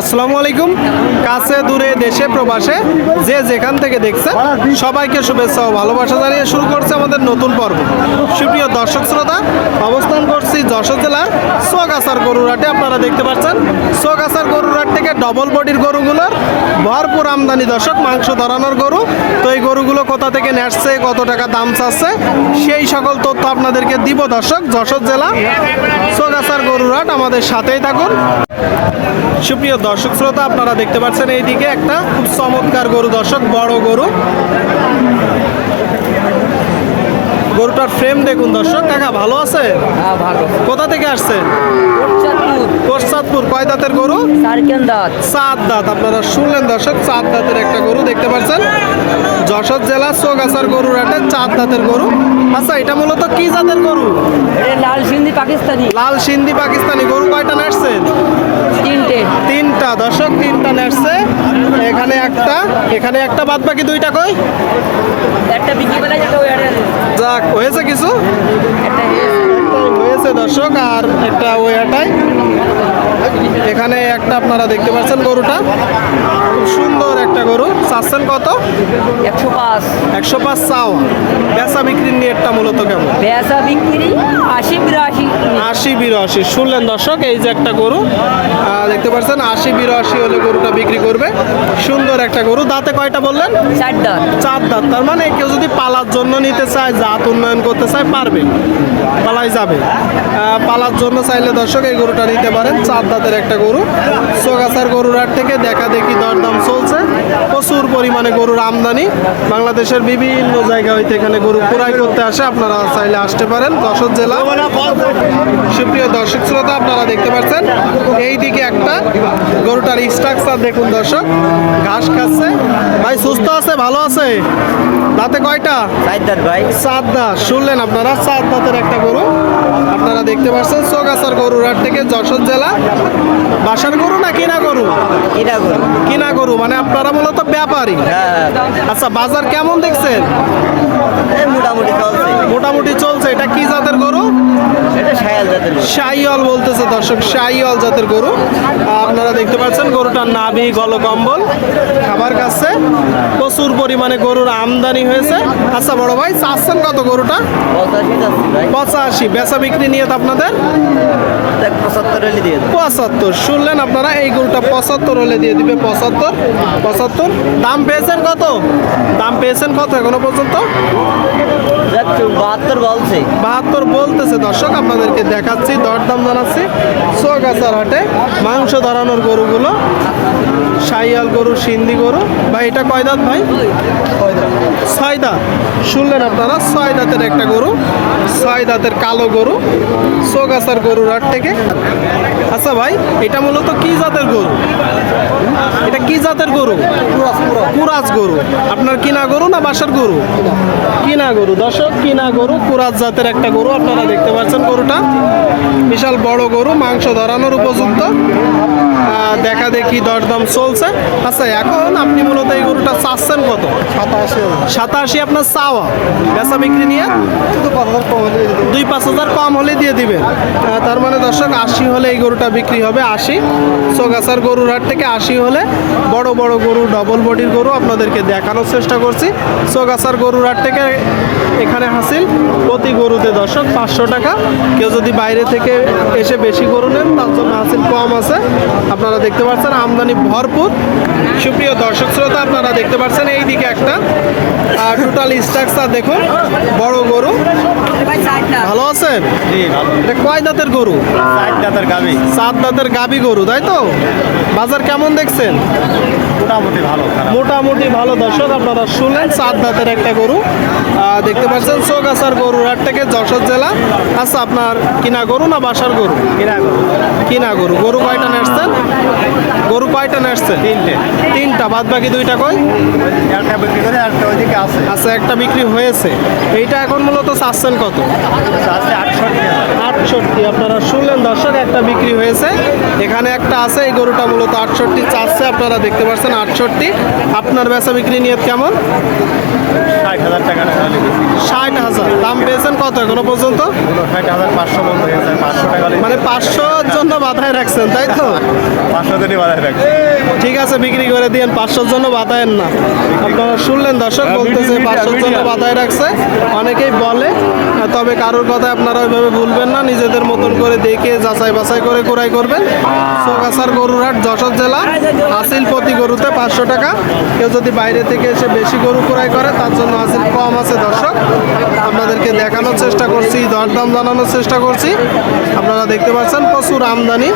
আসসালামু আলাইকুম। কাছে, দূরে, দেশে, প্রবাসে যে যেখান থেকে দেখছে, সবাইকে শুভেচ্ছা ও ভালোবাসা জানিয়ে শুরু করছে আমাদের নতুন পর্ব। সুপ্রিয় দর্শক শ্রোতা, অবস্থান করছি যশোর জেলার সোগাছার গরুরহাটে। আপনারা দেখতে পাচ্ছেন, সোগাছার গরুরহাট থেকে ডবল বডির গরুগুলোর ভরপুর আমদানি দর্শক, মাংস ধরানোর গরু। তো এই গরুগুলো কোথা থেকে নেসছে, কত টাকা দাম চাচ্ছে, সেই সকল তথ্য আপনাদেরকে দিব দর্শক, যশোর জেলা সোগাছার গরুরহাট। আমাদের সাথেই থাকুন। সুপ্রিয় দর্শক শ্রোতা আপনারা দেখতে পাচ্ছেন এইদিকে একটা খুব চমৎকার গরু দর্শক বড় গরু। গরুটার ফ্রেম দেখুন দর্শক। কাকা ভালো আছে? হ্যাঁ ভালো। কোথা থেকে আসছেন চাঁদপুর কয় দাঁতের গরু? সার্কেন দাঁত। আপনারা শুনলেন দর্শক চার দাঁতের একটা গরু দেখতে পাচ্ছেন। যশোর জেলা চোগাছার গরুর হাটে চার দাঁতের গরু। আচ্ছা এটা মূলত কি জাতের গরু? লাল সিন্ধি পাকিস্তানি। লাল সিন্ধি পাকিস্তানি। গরু কয়টা নাচছেন তিনটে দর্শক তিনটা নেটছে এখানে একটা এখানে একটা বাদ বাকি দুইটা কই? যাক হয়েছে কিছু? হয়েছে। দর্শক আর একটা ওই এখানে একটা আপনারা দেখতে পাচ্ছেন গরুটা। খুব সুন্দর একটা গরু। চাচ্ছেন কত? একশো পাঁচ। একশো পাঁচ চাও বেচা বিক্রির নিয়েটা মূলত কেমন? বেচা বিক্রি আশি বিরাশি। আশি বিরাশি। শুনলেন দর্শক এই যে একটা গরু। দেখতে পাচ্ছেন আশি বিরাশি হলে গরুটা বিক্রি করবে। সুন্দর একটা গরু। দাঁতে কয়টা বললেন? চার দাঁত। চার দাঁত। তার মানে কেউ যদি পালার জন্য নিতে চায় জাত উন্নয়ন করতে চায় পারবে। পালাই যাবে। পালার জন্য চাইলে দর্শক এই গরুটা নিতে পারেন। চার দাঁতের একটা গরু। সোগাছার গরুর হাট থেকে দেখা দেখি দরদাম চলছে। প্রচুর পরিমাণে গরুর আমদানি। বাংলাদেশের বিভিন্ন জায়গা হইতে এখানে গরু ক্রয় করতে আসে। আপনারা চাইলে আসতে পারেন যশোর জেলা। সুপ্রিয় দর্শক শ্রোতা আপনারা দেখতে পাচ্ছেন এই দিকে একটা গরুটার স্ট্রাকচার দেখুন দর্শক। ঘাস খাচ্ছে। ভাই সুস্থ আছে ভালো আছে? দাঁতে কয়টা? চার ভাই। সাত দাঁত শুনলেন আপনারা সাত দাঁতের একটা গরু। আপনারা দেখতে পাচ্ছেন চোগাছার গরুর হাট থেকে যশোর জেলা। বাসার গরু না কিনা গরু? এটা গরু। কিনা গরু মানে আপনারা মূলত ব্যাপারী। হ্যাঁ। আচ্ছা বাজার কেমন দেখছেন? মোটামুটি চলছে। মোটামুটি চলছে এটা কি শাইওয়াল বলতেছে দর্শক শাইওয়াল জাতের গরু। আপনারা দেখতে পাচ্ছেন গরুটার নাভি গলকম্বল খাবার কাছে প্রচুর পরিমাণে গরুর আমদানি হয়েছে। আচ্ছা বড় ভাই চাচ্ছেন কত গরুটা? পঁচাশি বেচা বিক্রি নিয়ে তো আপনাদের পঁচাত্তর। শুনলেন আপনারা এই গরুটা পঁচাত্তর হলে দিয়ে দিবে পঁচাত্তর পঁচাত্তর। দাম পেয়েছেন কত? দাম পেয়েছেন কত এখনও পর্যন্ত? বাহাত্তর বলছে। বাহাত্তর বলতেছে দর্শক আপনাদেরকে দেখাচ্ছি দরদাম জানাচ্ছি। সোগাছার হাটে মাংস ধরানোর গরুগুলো সাইয়াল গরু সিন্ধি গরু। ভাই এটা কয় দাঁত ভাই? ছয় দাঁত। শুনলেন আপনারা ছয় দাঁতের একটা গরু ছয় দাঁতের কালো গরু সোগাছার গরুর হাট থেকে। আচ্ছা ভাই এটা মূলত কি জাতের গরু? কি জাতের গরু? কুরাজ গরু। আপনার কিনা গরু না বাসার গরু? কিনা গরু? দর্শক কিনা গরু? কুরাজ জাতের একটা গরু আপনারা দেখতে পাচ্ছেন গরুটা। বিশাল বড় গরু মাংস ধরানোর উপযুক্ত। দেখা দেখি দরদাম চলছে। আচ্ছা এখন আপনি মূলত এই গরুটা চাচ্ছেন কত? সাতাশি সাতাশি আপনার চাওয়া। বেচা বিক্রি নিয়ে? দুই পাঁচ হাজার কম হলে দিয়ে দিবেন। তার মানে দর্শক আশি হলে এই গরুটা বিক্রি হবে আশি। চোগাছার গরুর হাট থেকে আশি হলে বড় বড় গরু ডবল বডির গরু আপনাদেরকে দেখানোর চেষ্টা করছি। চোগাছার গরুর হাট থেকে এখানে হাসিল প্রতি গরুতে দর্শক পাঁচশো টাকা। কেউ যদি বাইরে থেকে এসে বেশি গরু নেন তার জন্য হাসিল কম আছে। আপনারা দেখতে পাচ্ছেন আমদানি ভরপুর। সুপ্রিয় দর্শক শ্রোতা আপনারা দেখতে পাচ্ছেন এই দিকে একটা আর টোটাল স্ট্রাকচার দেখুন বড় গরু। ভালো আছেন? এটা কয় দাঁতের গরু? সাত দাঁতের গাবি গরু তাই তো? বাজার কেমন দেখছেন? মোটামুটি ভালো মোটামুটি ভালো দর্শক আপনারা শুনলেন সাত দাঁতের একটা গরু। দেখতে পাচ্ছেন চৌগাছার গরুর হাট থেকে যশোর জেলা। আচ্ছা আপনার কিনা গরু না বাসার গরু? কিনা গরু। কিনা গরু। গরু কয়টা নেসছেন গরু কয়টা নেসছেন তিনটে। তিনটা। বাদ বাকি দুইটা কই? একটা বিক্রি করে একটা ওইদিকে আছে। আচ্ছা একটা বিক্রি হয়েছে। এইটা এখন মূলত চাচ্ছেন কত? আটষট্টি। আপনারা শুনলেন দর্শক একটা বিক্রি হয়েছে। এখানে একটা আছে এই গরুটা মূলত আটষট্টি চাচ্ছে। আপনারা দেখতে পাচ্ছেন আটষট্টি। আপনার বেচা বিক্রি নিয়ে কেমন? ষাট হাজার টাকা ষাট দাম পেয়েছেন কত এখনও পর্যন্ত? এগুলো ষাট হাজার পাঁচশো বন্ধ হয়ে গেছে। পাঁচশো টাকা মানে পাঁচশোর জন্য বাধায় রাখছেন তাই তো? পাঁচশো ঠিক আছে বিক্রি করে দিয়েন পাঁচশোর জন্য বাতায়েন না। আপনারা শুনলেন দর্শক হ্যাঁ, বলতেছে পাঁচশোর জন্য। বাতায় রাখছে অনেকেই বলে তবে কারোর কথা আপনারা ওইভাবে ভুলবেন না নিজেদের মতন করে দেখে যাচাই বাছাই করে কুড়াই করবেন। চৌগাছার গরুরহাট যশোর জেলা হাসিল প্রতি গরুতে পাঁচশো টাকা। কেউ যদি বাইরে থেকে এসে বেশি গরু ক্রয় করে, তার জন্য হাসিল কম আছে দর্শক। আপনাদেরকে দেখানোর চেষ্টা করছি, দরদাম জানানোর চেষ্টা করছি। আপনারা দেখতে পাচ্ছেন প্রচুর আমদানি।